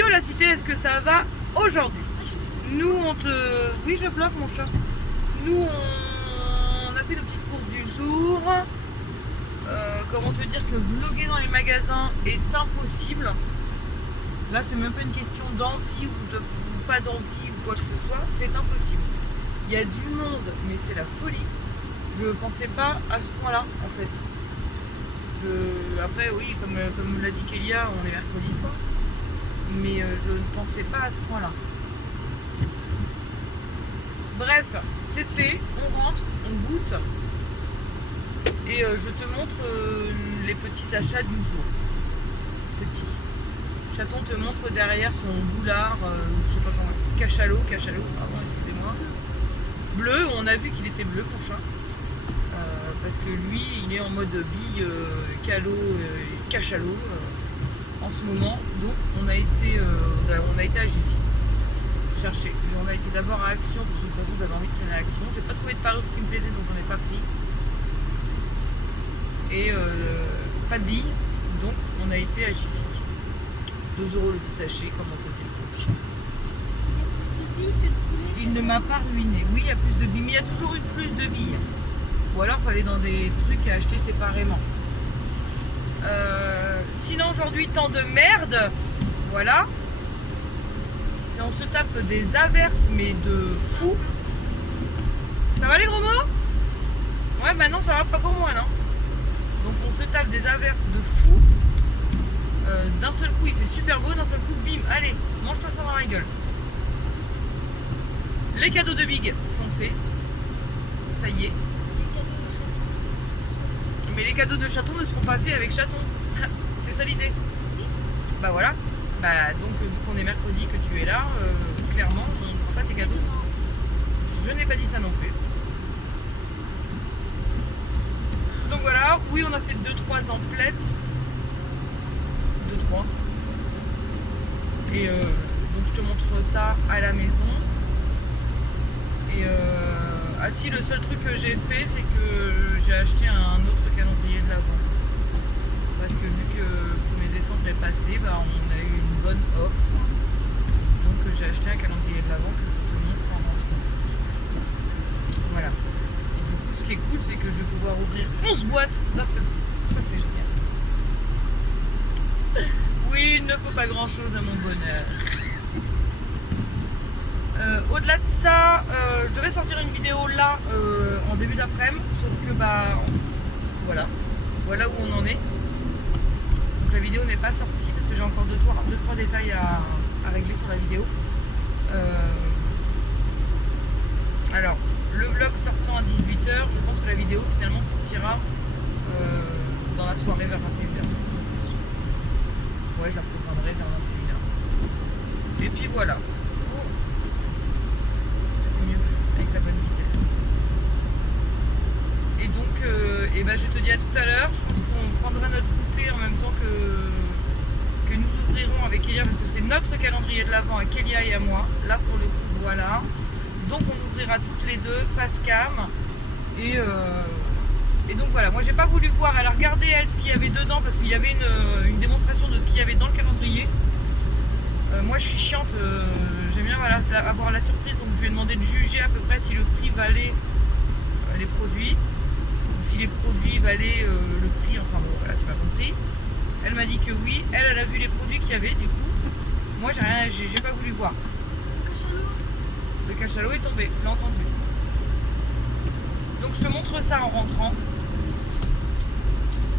Yo la cité, est-ce que ça va aujourd'hui? Nous on te... Oui je bloque mon chat. Nous on a fait nos petites courses du jour. Comment te dire que vlogger dans les magasins est impossible. Là c'est même pas une question d'envie ou pas d'envie ou quoi que ce soit. C'est impossible. Il y a du monde mais c'est la folie. Je pensais pas à ce point-là en fait. Après oui comme l'a dit Kélia, on est mercredi quoi. Mais je ne pensais pas à ce point-là. Bref, c'est fait, on rentre, on goûte et je te montre les petits achats du jour. Petit. Chaton te montre derrière son boulard, je sais pas comment, cachalot, pardon, excusez-moi. Bleu, on a vu qu'il était bleu mon chat. Parce que lui, il est en mode bille, cachalot. En ce moment, donc on a été à Jiffy chercher. On a été d'abord à Action parce que de toute façon j'avais envie de traîner à Action. J'ai pas trouvé de parure qui me plaisait donc j'en ai pas pris. Et pas de billes, donc on a été à Jiffy. 2 € le petit sachet, comme on te dit. Il ne m'a pas ruiné. Oui, il y a plus de billes, mais il y a toujours eu plus de billes. Ou alors il fallait dans des trucs à acheter séparément. Sinon aujourd'hui temps de merde, voilà. Si on se tape des averses mais de fou. Ça va les gros mots? Ouais bah non ça va pas pour moi non. Donc on se tape des averses de fou. D'un seul coup il fait super beau, d'un seul coup bim, allez, mange-toi ça dans la gueule. Les cadeaux de Big sont faits. Ça y est. Mais les cadeaux de chaton ne seront pas faits avec chaton. C'est ça l'idée. Bah voilà. Bah donc vu qu'on est mercredi, que tu es là, clairement on ne prend pas tes cadeaux. Je n'ai pas dit ça non plus. Donc voilà, oui on a fait 2-3 emplettes. 2-3. Et donc je te montre ça à la maison. Et ah si, le seul truc que j'ai fait c'est que j'ai acheté un autre calendrier de l'Avent. Parce que vu que le 1er décembre est passé, bah, on a eu une bonne offre. Donc j'ai acheté un calendrier de l'Avent que je te montre en rentrant. Voilà. Et du coup ce qui est cool c'est que je vais pouvoir ouvrir 11 boîtes d'un seul coup. Ça c'est génial. Oui, il ne faut pas grand chose à mon bonheur. Au-delà de ça, je devais sortir une vidéo là en début d'après-midi, sauf que bah voilà où on en est. Donc la vidéo n'est pas sortie parce que j'ai encore 2-3 détails à régler sur la vidéo. Alors, le vlog sortant à 18 h, je pense que la vidéo finalement sortira dans la soirée vers 21 h, je pense. Ouais, je la programmerai vers 21 h. Et puis voilà. Mieux avec la bonne vitesse. Et donc et ben je te dis à tout à l'heure. Je pense qu'on prendra notre goûter en même temps que nous ouvrirons avec Kélia parce que c'est notre calendrier de l'Avent à Kélia et à moi. Là pour le coup voilà. Donc on ouvrira toutes les deux face cam et donc voilà. Moi j'ai pas voulu voir. Elle a regardé elle ce qu'il y avait dedans parce qu'il y avait une démonstration de ce qu'il y avait dans le calendrier. Moi je suis chiante, j'aime bien voilà, avoir la surprise, donc je lui ai demandé de juger à peu près si le prix valait les produits, ou si les produits valaient le prix, enfin bon voilà tu m'as compris. Elle m'a dit que oui, elle a vu les produits qu'il y avait, du coup, moi j'ai pas voulu voir. Le cachalot est tombé, je l'ai entendu. Donc je te montre ça en rentrant.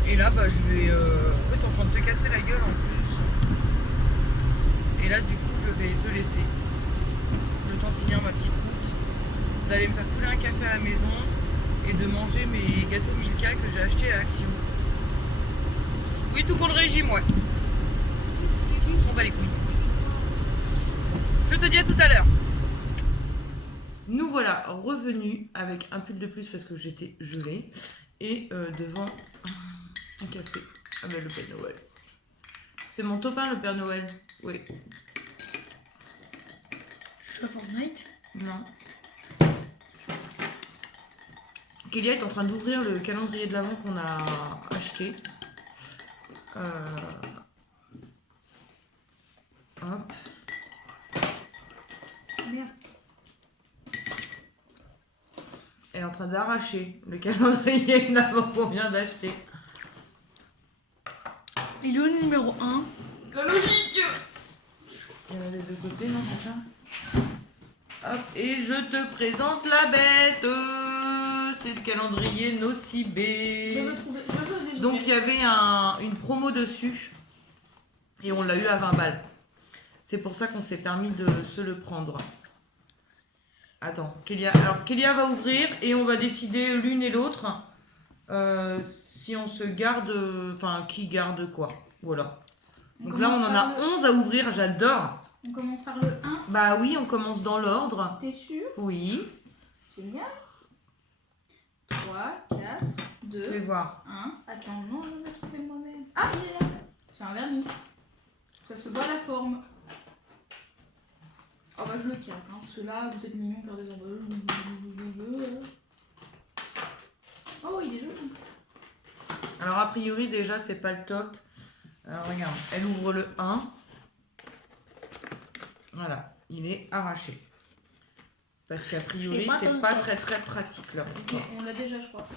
Et là bah je vais... en fait t'es en train de te casser la gueule en plus. Et là du coup je vais te laisser le temps de finir ma petite route, d'aller me faire couler un café à la maison et de manger mes gâteaux Milka que j'ai achetés à Action. Oui tout pour le régime ouais. On va les couilles. Je te dis à tout à l'heure. Nous voilà revenus avec un pull de plus parce que j'étais gelée et devant un café avec le Père Noël. C'est mon top 1 le Père Noël. Oui. Je suis à Fortnite. Non. Kélia est en train d'ouvrir le calendrier de l'Avent qu'on a acheté. Hop. Merde. Elle est en train d'arracher le calendrier de l'avant qu'on vient d'acheter. Il est au numéro 1. La logique. Il y en a des deux côtés, non, c'est ça? Hop, et je te présente la bête. C'est le calendrier Nocibé. Je veux des Donc il y objets. avait une promo dessus. Et on l'a eu à 20 balles. C'est pour ça qu'on s'est permis de se le prendre. Attends, Kélia va ouvrir et on va décider l'une et l'autre si on se garde, enfin qui garde quoi. Voilà. Donc là on en a 11 à ouvrir, j'adore. On commence par le 1. Bah oui, on commence dans l'ordre. T'es sûr? Oui, Génial. 3, 4, je vais 2, voir. 1. Attends, non, je vais trouver moi-même. Ah, il est là. C'est un vernis. Ça se voit la forme. Oh bah je le casse, hein, parce que là, vous êtes mignons faire des emballages. Oh, il est joli. Alors a priori déjà c'est pas le top. Alors regarde, elle ouvre le 1. Voilà, il est arraché. Parce qu'a priori c'est pas très très pratique là. Ok, on l'a déjà, je crois.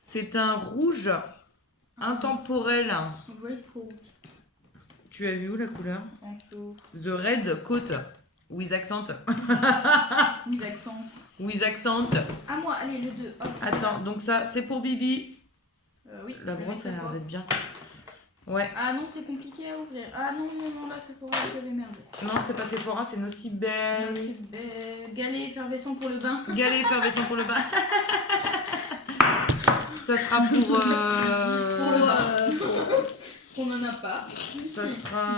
C'est un rouge intemporel. Red coat. Tu as vu où la couleur? En dessous. The Red Coat. With accent. Mes accents. With accent. À moi, allez, le 2. Hop. Attends, donc ça c'est pour Bibi. Oui. La je vais brosse mettre a la l'air brosse. d'être bien. Ouais. Ah non, c'est compliqué à ouvrir. Ah non, non, non, là, c'est pour vous avez merde. Non, c'est pas Sephora, c'est Nocibé. Galet effervescent pour le bain. Galet effervescent pour le bain. Ça sera pour. On n'en a pas. Ça sera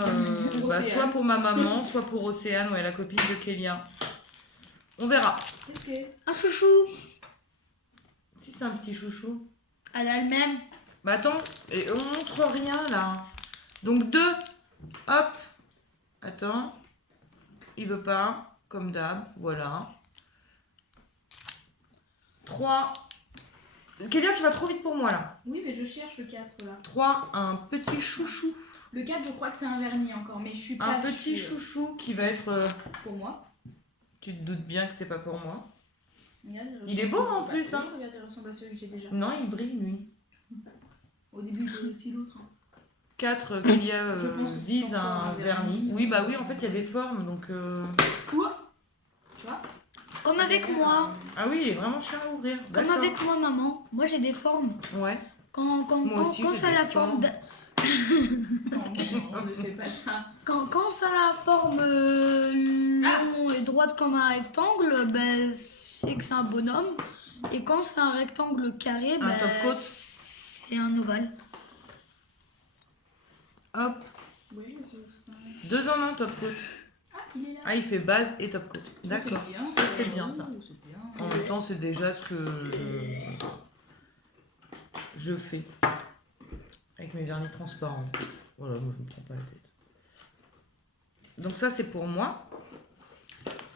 Pour bah, Océane. soit pour ma maman, soit pour Océane, ouais, la copine de Kélia. On verra. Ok. Un chouchou. Si c'est un petit chouchou. Elle a le même. Bah attends, et on montre rien là. Donc 2. Hop. Attends. Il veut pas, comme d'hab. Voilà. 3. Kélia, tu vas trop vite pour moi là. Oui, mais je cherche le 4 là. 3. Un petit chouchou. Le 4, je crois que c'est un vernis encore, mais je suis pas Un petit sûre. chouchou qui va être. Pour moi. Tu te doutes bien que c'est pas pour moi. Regarde, Il est beau, en bah, plus, oui, hein. Regarde, il ressemble à celui que j'ai déjà. Non, il brille lui. Au début, j'ai aussi l'autre. Hein. 4 qu'il y a Je pense que c'est disent encore un un vernis. vernis. Oui, bah oui, en fait, il y a des formes donc. Quoi? Tu vois? Comme Ça avec a l'air, moi. Ah oui, il est vraiment cher à ouvrir. Comme D'accord. avec moi, maman. Moi, j'ai des formes. Ouais. Moi aussi, j'ai ça a des la forme. formes. Non, on ne fait pas ça. Quand ça a la forme long et droite comme un rectangle, ben, c'est que c'est un bonhomme. Et quand c'est un rectangle carré, ben, top coat. c'est un ovale. Hop. Oui, c'est ça. 2 en 1 top coat. Ah, il est là. Ah, il fait base et top coat. D'accord. C'est bien, Ça, c'est bien ça. C'est bien. En même temps, c'est déjà ce que je fais avec mes vernis transparents. Voilà, moi je me prends pas la tête. Donc ça c'est pour moi.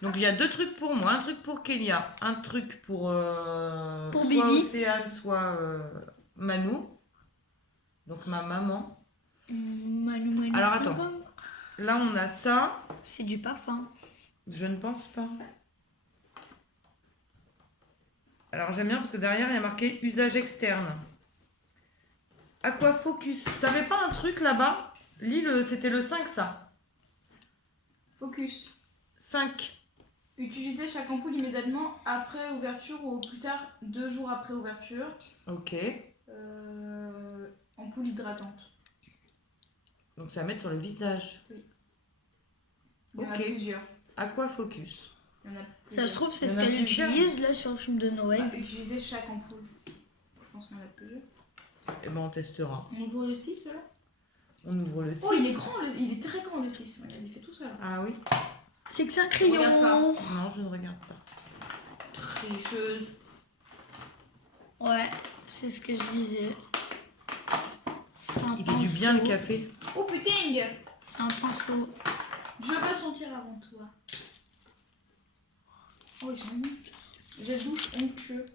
Donc il y a 2 trucs pour moi, un truc pour Kélia, un truc pour soit Bibi. Océane, soit Manou. Donc ma maman. Manu, Alors, attends. Là on a ça. C'est du parfum. Je ne pense pas. Alors j'aime bien parce que derrière il y a marqué usage externe. Aquafocus. T'avais pas un truc là-bas? Lis c'était le 5 ça. Focus. 5. Utilisez chaque ampoule immédiatement après ouverture ou au plus tard 2 jours après ouverture. Ok. Ampoule hydratante. Donc ça va mettre sur le visage. Il y en a Ok. plusieurs. Aquafocus. Il y en a Ça plusieurs. se trouve, c'est Il y ce en a qu'elle plusieurs. utilise là sur le film de Noël. Bah, utilisez chaque ampoule. Je pense qu'il y en a plusieurs. Et ben on testera. On ouvre le 6 là. On ouvre le 6. Oh, il est grand, il est très grand le 6. Regarde, il fait tout seul. Ah oui? C'est que c'est un Regarde pas. crayon. Non, je ne regarde pas. Tricheuse. Ouais, c'est ce que je disais. C'est un Il fait du bien le pinceau. café. Oh putain! C'est un pinceau. Je veux sentir avant toi. Oh, ils sont bons. J'ai douche onctueux.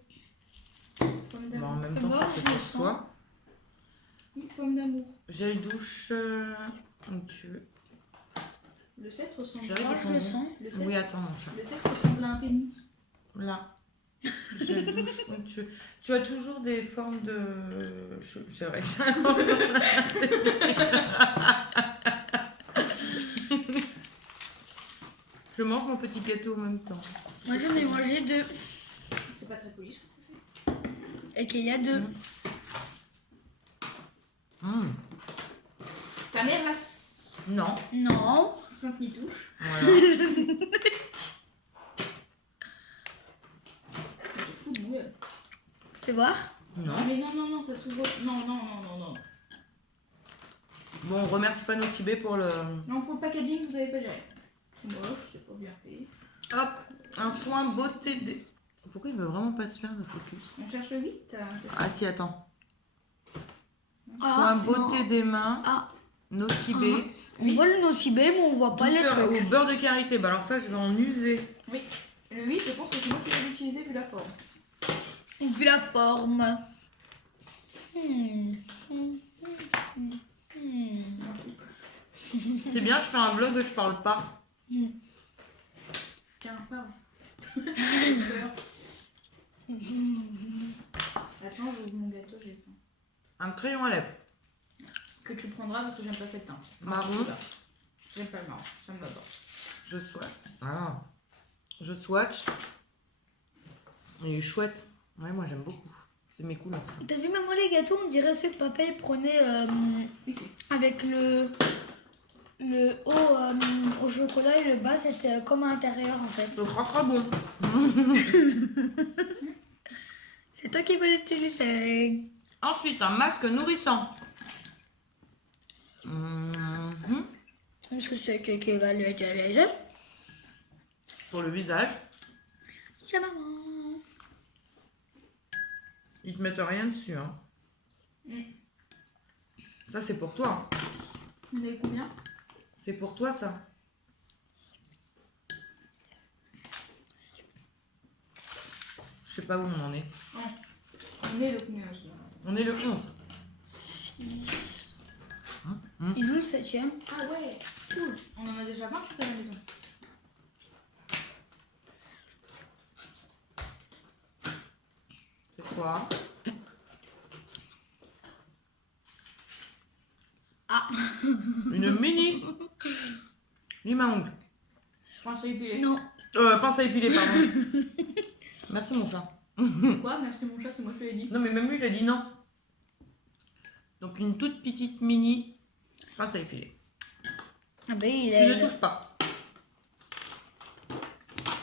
Bon, en même temps, Bon, ça je c'est le pour sens. toi. Oui, pomme d'amour. Gel douche onctueux. Le 7 ressemble C'est vrai à qu'ils sont le bons. sang. Le 7, Oui, attends mon chat. le 7 ressemble à un pénis. Là. Gel douche onctueux. Tu as toujours des formes de... C'est vrai que ça... Je mange mon petit gâteau en même temps. Moi j'en ai mangé 2. C'est pas très poli ce que tu fais. Et qu'il y a 2. Mmh. Ta mère, la Non. Non. Sainte-Nitouche. Voilà. Je te fous de gueule. Fais voir. Non. Mais non, ça s'ouvre. Non. Bon, on remercie pas nos cibés pour le... Non, pour le packaging, vous avez pas géré. C'est moche, c'est pas bien fait. Hop, un soin beauté des... Pourquoi il veut vraiment pas se faire le focus? On cherche le 8, c'est ça. Ah si, attends. Ah, Soin beauté non. des mains, Ah. nocibé, On voit le nocibé, mais on voit pas les douceur trucs. au beurre de karité. Bah alors ça, je vais en user. Oui. Le 8, je pense que c'est moi qui vais l'utiliser vu la forme. Vu la forme. C'est bien, je fais un vlog, je parle pas. Tiens, parle. Attends, j'ouvre mon gâteau, j'ai faim. Un crayon à lèvres. Que tu prendras parce que j'aime pas cette teinte. Marron. J'aime pas le marron, ça me va pas. Je swatch. Ah. Je swatch. Il est chouette. Ouais, moi j'aime beaucoup. C'est mes couleurs. Ça. T'as vu maman les gâteaux, on dirait ceux que papa il prenait Ici. avec le haut au chocolat et le bas c'était comme à l'intérieur en fait. Le croque bon. C'est toi qui veux l'utiliser. Ensuite, un masque nourrissant. Mhm. Est-ce que c'est qui va l'utiliser? Pour le visage. C'est maman. Ils te mettent rien dessus. Hein. Ça, c'est pour toi. Vous avez combien? C'est pour toi, ça. Je sais pas où on en est. On est le combien je dis. On est le 11. 6. Et nous le 7ème. Ah ouais, cool. On en a déjà 28 à la maison. C'est quoi? Ah. Une mini lime à ongles. Pince à épiler. Non. Pince à épiler, pardon. Merci, mon chat. Quoi? Merci mon chat, c'est moi qui te l'ai dit. Non, mais même lui, il a dit non. Donc, une toute petite mini pince à épiler. Ah ben il Tu est. ne touches pas.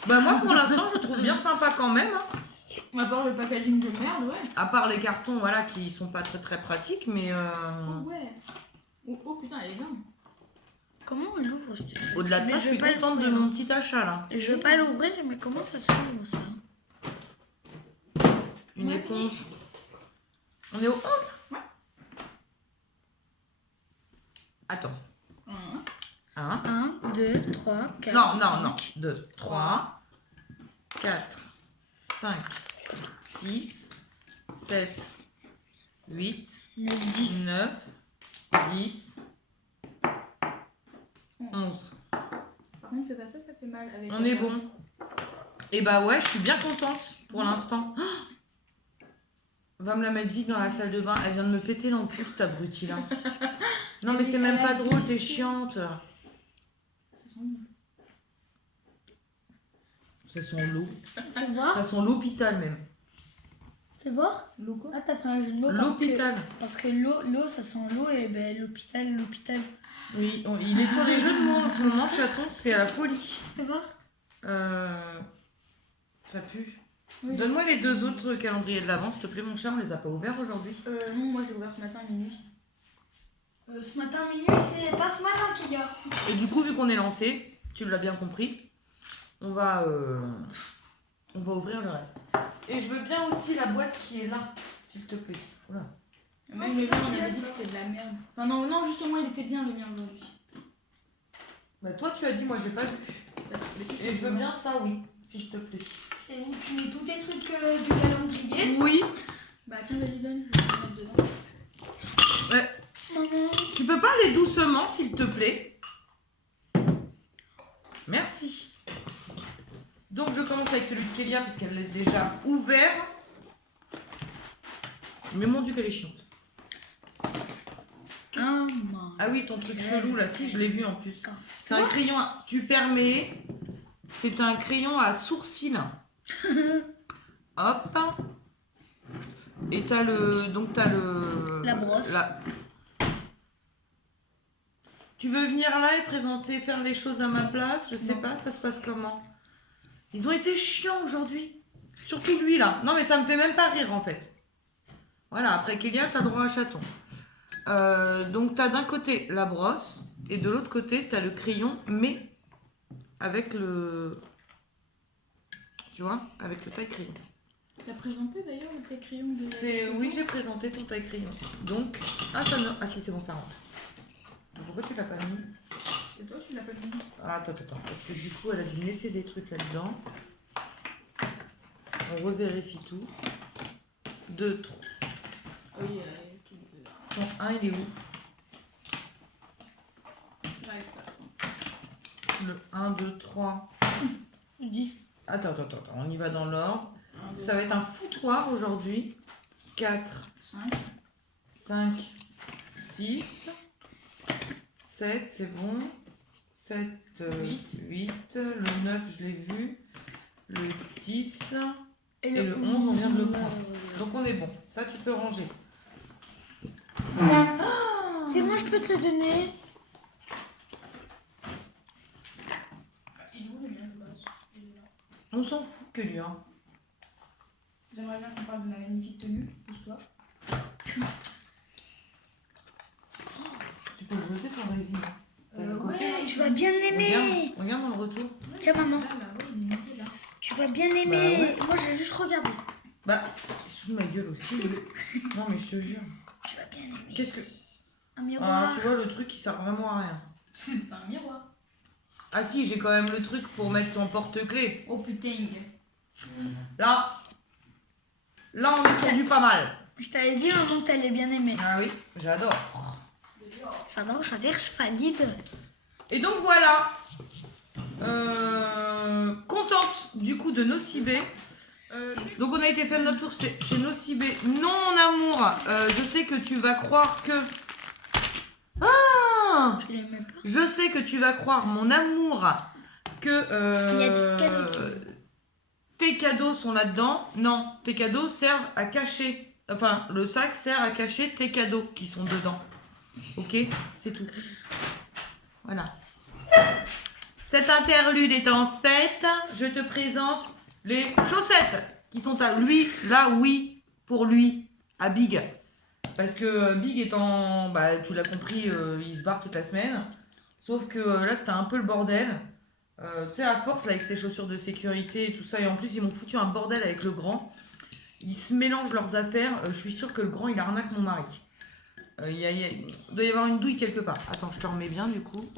Bah, moi, pour l'instant, je trouve bien sympa quand même. Hein. À part le packaging de merde, ouais. À part les cartons, voilà, qui sont pas très très pratiques, mais Oh ouais. Oh putain, elle est dingue. Comment on l'ouvre ce truc? au-delà de Mais ça, je suis veux pas contente de l'ouvrir. mon petit achat là. Je veux pas l'ouvrir, mais comment ça s'ouvre ça? Une Ouais, éponge. On est au 11? Ouais. Attends. Hein. 1. 1, 2, 3, 4. Non, 5. 2, 3, 4, 5, 6, 7, 8, 9, 10. 9, 10, 11. Par contre, fais pas ça, ça fait mal. Avec On la est barre. bon. Et bah ouais, je suis bien contente pour l'instant. Oh, va me la mettre vite dans la salle de bain. Elle vient de me péter l'ampoule, cette abrutie là. Non mais c'est même pas drôle, t'es chiante. Ça sent bon. Ça sent l'eau. Fais voir. Ça sent l'hôpital même. Fais voir. L'eau quoi? Ah, t'as fait un jeu de mots L'hôpital. parce que l'eau, ça sent l'eau et ben l'hôpital. Oui, il est sur les jeux de mots en ce moment, chaton, c'est à la folie. Fais voir. Ça pue. Oui. Donne-moi les deux autres calendriers de l'avant, s'il te plaît, mon cher, on les a pas ouverts aujourd'hui. Non, moi je l'ai ouvert ce matin à minuit. Ce matin minuit, c'est pas ce matin qu'il y a. Et du coup, vu qu'on est lancé, tu l'as bien compris, on va ouvrir le reste. Et je veux bien aussi la boîte qui est là, s'il te plaît. Voilà. Même c'est le ça mien, on qu'il y a, avait dit que ça. c'était de la merde. Enfin non, justement, il était bien le mien aujourd'hui. Bah toi, tu as dit, moi j'ai pas vu. Mais si, Et je veux bien ça, oui, s'il te plaît. C'est où tu mets tous tes trucs du calendrier. Oui. Bah tiens, vas-y, donne, je vais te mettre dedans. Ouais. Maman. Tu peux pas aller doucement, s'il te plaît? Merci. Donc, je commence avec celui de Kélia, puisqu'elle l'a déjà ouvert. Mais mon Dieu, qu'elle est chiante. Ah oui, ton truc chelou, là, si, je l'ai vu en plus. C'est un crayon, tu permets, c'est un crayon à sourcils. Hop. Et t'as le, donc t'as le... La brosse. Tu veux venir là et présenter, faire les choses à ma place? Je sais pas, ça se passe comment? Ils ont été chiants aujourd'hui. Surtout lui, là. Non, mais ça me fait même pas rire, en fait. Voilà, après Kélia, t'as droit à chaton. Donc t'as d'un côté la brosse et de l'autre côté t'as le crayon, mais avec le, tu vois, avec le taille crayon. T'as présenté d'ailleurs le crayon de... Oui, j'ai présenté ton taille crayon. Donc ah ça non, ah si c'est bon, ça rentre. Pourquoi tu l'as pas mis? C'est toi, tu l'as pas mis. Ah, attends, parce que du coup elle a dû laisser des trucs là-dedans. On revérifie tout. 2, 3. Oui, Ton 1 il est où? j'arrive pas. Le 1, 2, 3. 10. Attends, on y va dans l'ordre. Ça va être un foutoir aujourd'hui. 4, 5, 6, 7, c'est bon. 7, 8. Le 9, je l'ai vu. Le 10. Et le 11, on vient de le prendre. Donc on est bon. Ça, tu peux ranger. C'est moi, je peux te le donner. Il est où le mien de base? Il est là. On s'en fout que lui, hein. J'aimerais bien qu'on parle de ma magnifique tenue. Pousse-toi. Tu peux le jeter ton résine. Ouais, Tu vas bien aimer. Regarde dans le retour. Tiens, maman. Là, ouais, il est noté là. Tu vas bien aimer. Bah ouais. Moi, je vais juste regarder. Bah, il se fout de ma gueule aussi. lui. Non, mais je te jure. Tu vas bien aimer. Qu'est-ce que... Un miroir. Ah, tu vois, le truc, il sert vraiment à rien. C'est un miroir. Ah si, j'ai quand même le truc pour mettre son porte-clés. Oh putain. Là, on est sur du pas mal. Je t'avais dit, maman, que t'allais bien aimer. Ah oui, j'adore. J'adore, je valide. Et donc voilà. Contente du coup de Nocibé. Donc on a été faire notre tour chez Nocibé. Non mon amour, je sais que tu vas croire que... Ah, Je l'aimais pas. je sais que tu vas croire mon amour que Il y a des cadeaux. tes cadeaux sont là-dedans. Non, tes cadeaux servent à cacher. Enfin, le sac sert à cacher tes cadeaux qui sont dedans. Ok, c'est tout. Voilà. Cet interlude étant fait, je te présente les chaussettes qui sont à lui, là, oui, pour lui, à Big. Parce que Big étant, bah, tu l'as compris, il se barre toute la semaine. Sauf que là, c'était un peu le bordel. Tu sais, à force, là, avec ses chaussures de sécurité et tout ça, et en plus, ils m'ont foutu un bordel avec le grand. Ils se mélangent leurs affaires. Je suis sûre que le grand, il arnaque mon mari. Il doit y avoir une douille quelque part. Attends, je te remets bien, du coup.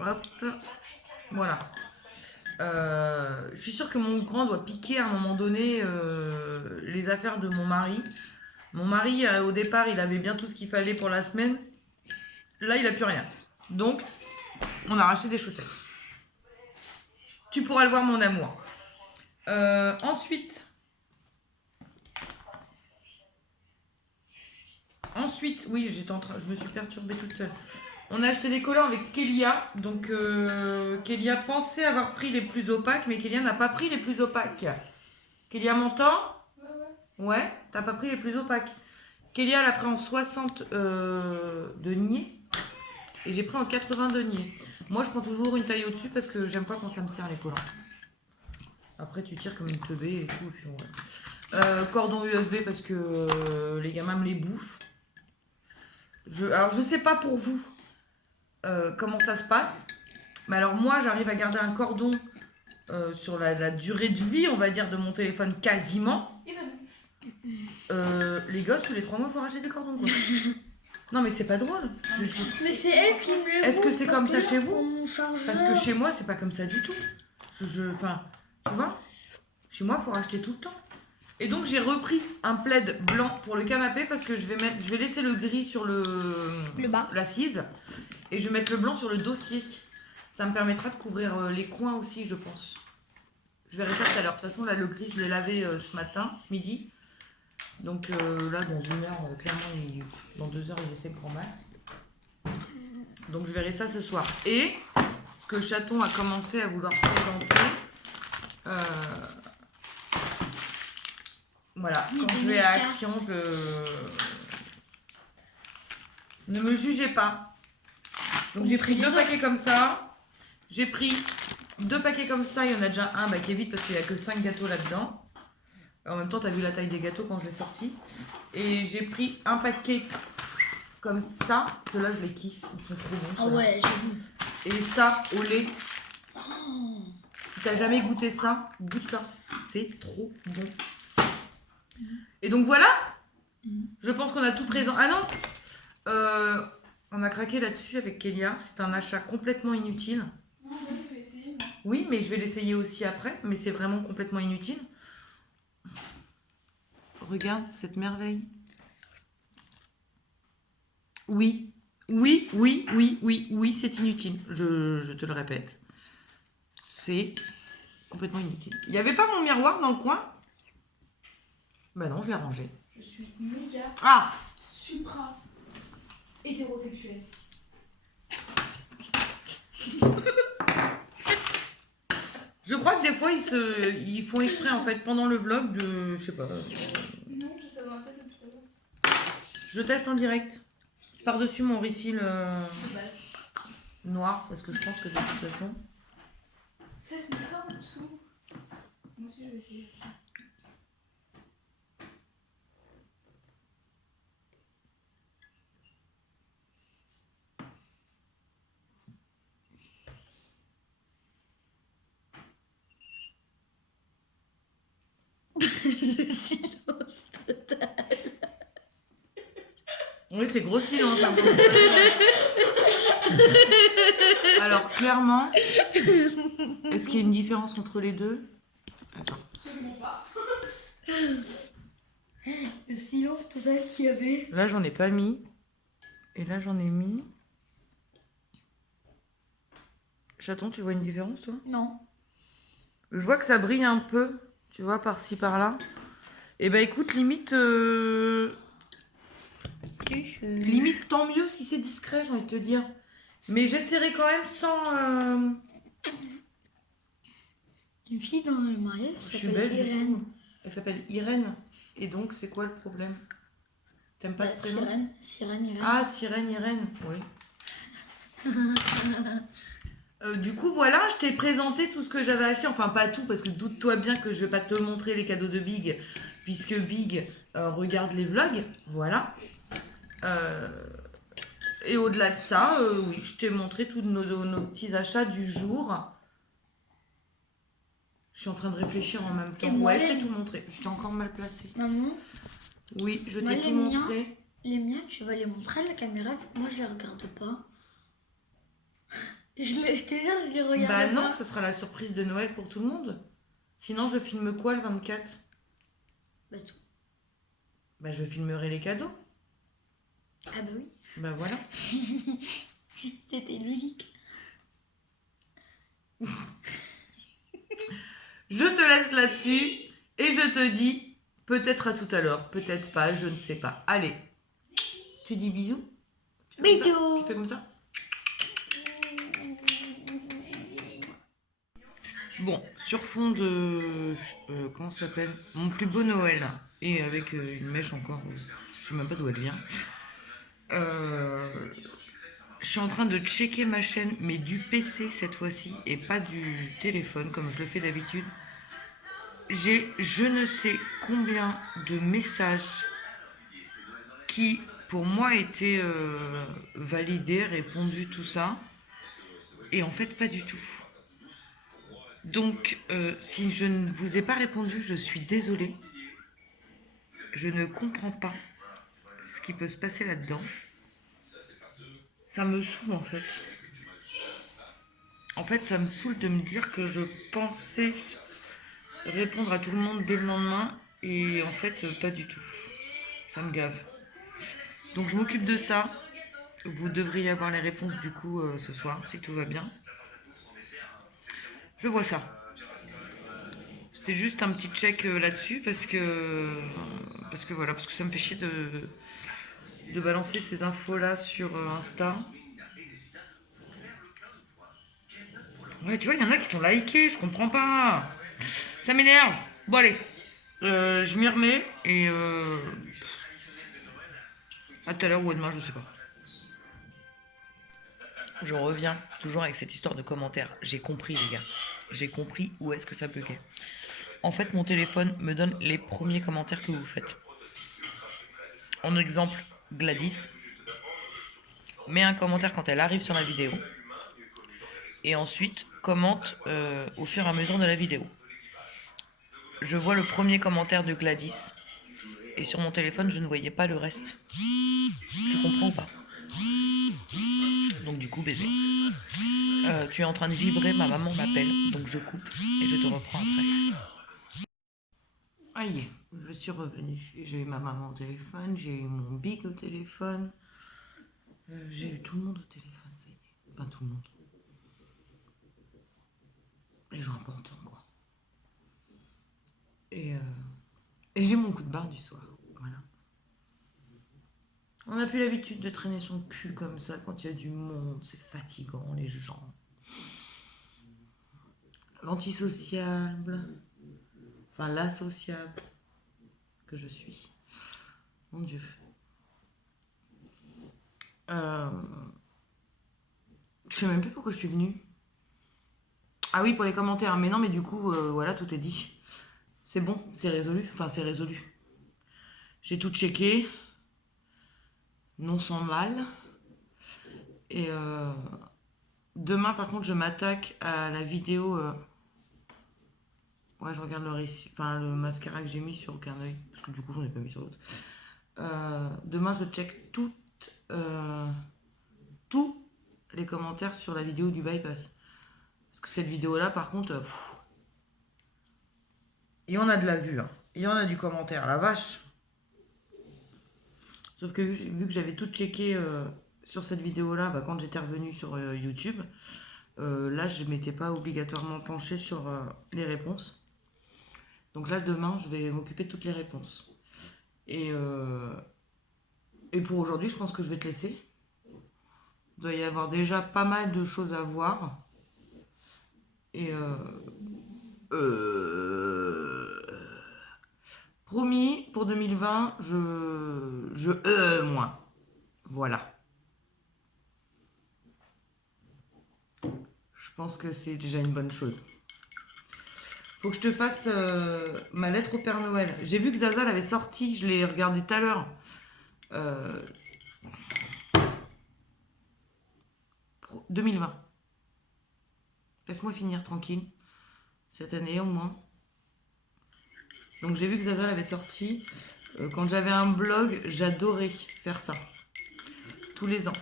Hop. Voilà. Je suis sûre que mon grand doit piquer à un moment donné les affaires de mon mari. Mon mari, au départ, il avait bien tout ce qu'il fallait pour la semaine. Là, il n'a plus rien. Donc, on a racheté des chaussettes. Tu pourras le voir, mon amour. Ensuite, oui, je me suis perturbée toute seule. On a acheté des collants avec Kélia. Donc, Kélia pensait avoir pris les plus opaques, mais Kélia n'a pas pris les plus opaques. Kélia m'entend? Ouais, t'as pas pris les plus opaques. Kélia, elle a pris en 60 deniers. Et j'ai pris en 80 deniers. Moi, je prends toujours une taille au-dessus parce que j'aime pas quand ça me serre les collants. Après, tu tires comme une teubée et tout. Et puis, ouais. Cordon USB parce que les gamins me les bouffent. Alors, je sais pas pour vous comment ça se passe. Mais alors, moi, j'arrive à garder un cordon sur la durée de vie, on va dire, de mon téléphone quasiment. Les gosses, tous les 3 mois, il faut racheter des cordons, quoi. Non, mais c'est pas drôle. Mais c'est elle qui me le Est-ce que bouffe, c'est parce comme que ça là, chez on vous? prend mon chargeur. Parce que chez moi, c'est pas comme ça du tout. Enfin, tu vois, chez moi, il faut racheter tout le temps. Et donc j'ai repris un plaid blanc pour le canapé parce que je vais laisser le gris sur le bas, l'assise et je vais mettre le blanc sur le dossier. Ça me permettra de couvrir les coins aussi, je pense. Je verrai ça tout à l'heure. De toute façon, là, le gris, je l'ai lavé ce midi. Donc là, dans une heure, clairement, dans 2 heures, il essaie le grand max. Donc je verrai ça ce soir. Et ce que Chaton a commencé à vouloir présenter, voilà, quand je vais à Action, ne me jugez pas. Donc j'ai pris 2 paquets comme ça. J'ai pris 2 paquets comme ça. Il y en a déjà un qui est vide parce qu'il n'y a que 5 gâteaux là-dedans. En même temps, tu as vu la taille des gâteaux quand je l'ai sorti. Et j'ai pris un paquet comme ça. Ceux-là, je les kiffe. Ils sont trop bons. Ah ouais, j'ai vu. Et ça, au lait. Si t'as jamais goûté ça, goûte ça. C'est trop bon. Et donc voilà. Je pense qu'on a tout présent. Ah non, on a craqué là-dessus avec Kélia. C'est un achat complètement inutile. Je vais essayer. Oui, mais je vais l'essayer aussi après. Mais c'est vraiment complètement inutile. Regarde cette merveille. Oui, c'est inutile. Je te le répète. C'est complètement inutile. Il n'y avait pas mon miroir dans le coin? Bah non, je l'ai rangé. Je suis méga supra hétérosexuelle. Je crois que des fois, ils font exprès, en fait, pendant le vlog de... Je sais pas. Non, je sais pas depuis tout à l'heure. Je teste en direct. Par-dessus mon ricil noir, parce que je pense que de toute façon... Ça se met pas en dessous. Moi aussi, je vais essayer. Le silence total. Oui, c'est gros silence. Hein, alors, clairement, est-ce qu'il y a une différence entre les deux? Attends. Absolument pas. Le silence total qu'il y avait. Là, j'en ai pas mis. Et là, j'en ai mis. Chaton, tu vois une différence, toi? Non. Je vois que ça brille un peu. Tu vois, par-ci, par-là. Et bah écoute, limite... Limite, tant mieux si c'est discret, j'ai envie de te dire. Mais j'essaierai quand même sans... Une fille dans le mariage s'appelle belle, Irène. Elle s'appelle Irène. Et donc, c'est quoi le problème? T'aimes pas ce prénom? Sirène, Irène. Ah, Sirène, Irène, oui. Du coup, voilà, je t'ai présenté tout ce que j'avais acheté. Enfin, pas tout, parce que doute-toi bien que je vais pas te montrer les cadeaux de Big, puisque Big regarde les vlogs. Voilà. Et au-delà de ça, oui, je t'ai montré tous nos petits achats du jour. Je suis en train de réfléchir en même temps. Ouais, je t'ai tout montré. Je t'ai encore mal placé. Maman, Oui, je moi, t'ai tout les miens, montré. les miens, tu vas les montrer à la caméra. Moi, je les regarde pas. Je te jure, je les regarde Bah pas. non, ce sera la surprise de Noël pour tout le monde. Sinon, je filme quoi le 24? Bah tout. Bah je filmerai les cadeaux. Ah bah oui. Bah voilà. C'était logique. Je te laisse là-dessus et je te dis peut-être à tout à l'heure, peut-être pas, je ne sais pas. Allez, tu dis bisous? Tu fais comme ça? Bisous. Tu fais comme ça? Bon, sur fond de... comment ça s'appelle? Mon plus beau Noël. Et avec une mèche encore, je sais même pas d'où elle vient. Je suis en train de checker ma chaîne, mais du PC cette fois-ci, et pas du téléphone, comme je le fais d'habitude. J'ai je ne sais combien de messages qui, pour moi, étaient validés, répondus, tout ça. Et en fait, pas du tout. Donc, si je ne vous ai pas répondu, je suis désolée. Je ne comprends pas ce qui peut se passer là-dedans. Ça me saoule, en fait. En fait, ça me saoule de me dire que je pensais répondre à tout le monde dès le lendemain Et en fait, pas du tout. Ça me gave. Donc je m'occupe de ça. Vous devriez avoir les réponses du coup ce soir, si tout va bien. Je vois ça. C'était juste un petit check là-dessus parce que voilà, parce que ça me fait chier de balancer ces infos-là sur Insta. Ouais, tu vois, il y en a qui sont likés, je comprends pas. Ça m'énerve. Bon, allez. Je m'y remets et à tout à l'heure ou à demain, je sais pas. Je reviens toujours avec cette histoire de commentaires. J'ai compris, les gars. J'ai compris où est-ce que ça buguait. En fait, mon téléphone me donne les premiers commentaires que vous faites. En exemple, Gladys met un commentaire quand elle arrive sur la vidéo et ensuite commente au fur et à mesure de la vidéo. Je vois le premier commentaire de Gladys et sur mon téléphone, je ne voyais pas le reste. Tu comprends ou pas? Donc du coup, bébé, tu es en train de vibrer, ma maman m'appelle, donc je coupe et je te reprends après. Aïe, je suis revenue. J'ai eu ma maman au téléphone, j'ai eu mon big au téléphone, j'ai eu tout le monde au téléphone, ça y est. Enfin, tout le monde. Les gens importants, quoi. Et j'ai mon coup de barre du soir. Voilà. On n'a plus l'habitude de traîner son cul comme ça quand il y a du monde. C'est fatigant, les gens. L'antisociable. Enfin, l'associable que je suis. Mon Dieu. Je sais même plus pourquoi je suis venue. Ah oui, pour les commentaires. Mais non, mais du coup, voilà, tout est dit. C'est bon, c'est résolu. Enfin, c'est résolu. J'ai tout checké. Non sans mal. Et demain, par contre, je m'attaque à la vidéo. Ouais, je regarde le mascara que j'ai mis sur aucun œil. Parce que du coup, j'en ai pas mis sur l'autre. Demain, je check tous les commentaires sur la vidéo du bypass. Parce que cette vidéo-là, par contre, il y en a de la vue. Hein. Il y en a du commentaire, la vache. Sauf que vu que j'avais tout checké sur cette vidéo-là, bah, quand j'étais revenue sur YouTube, là, je ne m'étais pas obligatoirement penchée sur les réponses. Donc là, demain, je vais m'occuper de toutes les réponses. Et pour aujourd'hui, je pense que je vais te laisser. Il doit y avoir déjà pas mal de choses à voir. Et promis, pour 2020, moi. Voilà. Je pense que c'est déjà une bonne chose. Faut que je te fasse ma lettre au Père Noël. J'ai vu que Zaza l'avait sortie, je l'ai regardé tout à l'heure. 2020. Laisse-moi finir tranquille. Cette année au moins. Donc j'ai vu que Zaza l'avait sorti. Quand j'avais un blog, j'adorais faire ça. Tous les ans.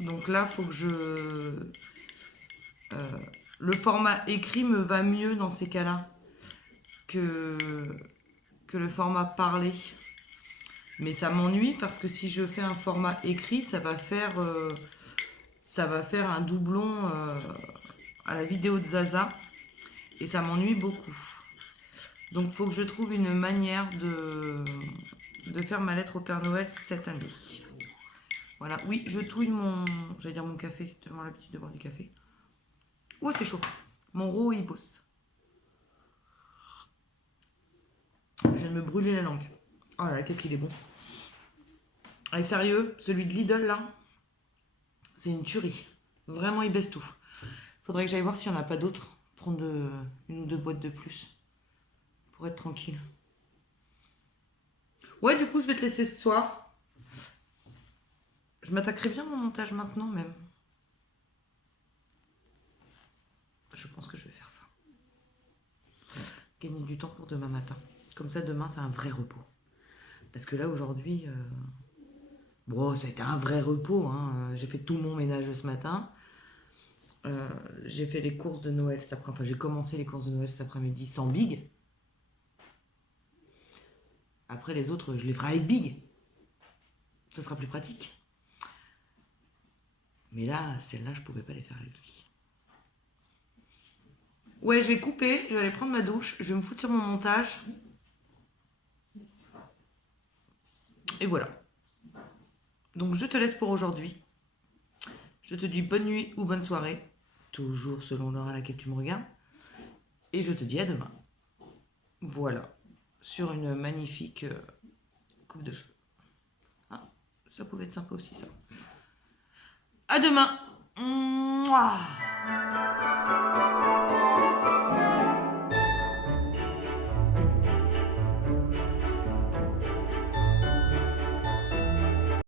Donc là, faut que je... le format écrit me va mieux dans ces cas-là que le format parlé. Mais ça m'ennuie parce que si je fais un format écrit, ça va faire un doublon à la vidéo de Zaza. Et ça m'ennuie beaucoup. Donc il faut que je trouve une manière de faire ma lettre au Père Noël cette année. Voilà, oui, je touille j'allais dire mon café, tellement l'habitude de boire du café. Oh, c'est chaud. Mon rooibos. Je viens de me brûler la langue. Oh là là, qu'est-ce qu'il est bon. Allez, sérieux, celui de Lidl, là, c'est une tuerie. Vraiment, il baisse tout. Faudrait que j'aille voir s'il n'y en a pas d'autres. Prendre une ou deux boîtes de plus. Pour être tranquille. Ouais, du coup, je vais te laisser ce soir. Je m'attaquerai bien à mon montage maintenant, même. Je pense que je vais faire ça. Gagner du temps pour demain matin. Comme ça, demain, c'est un vrai repos. Parce que là, aujourd'hui... Bon, ça a été un vrai repos. Hein. J'ai fait tout mon ménage ce matin. J'ai fait les courses de Noël cet après-midi. Enfin, j'ai commencé les courses de Noël cet après-midi sans big. Après, les autres, je les ferai avec Big. Ça sera plus pratique. Mais là, celle-là, je pouvais pas les faire avec lui. Ouais, je vais couper, je vais aller prendre ma douche, je vais me foutre sur mon montage. Et voilà. Donc, je te laisse pour aujourd'hui. Je te dis bonne nuit ou bonne soirée. Toujours selon l'heure à laquelle tu me regardes. Et je te dis à demain. Voilà. Sur une magnifique coupe de cheveux. Ah, ça pouvait être sympa aussi, ça. À demain. Mouah.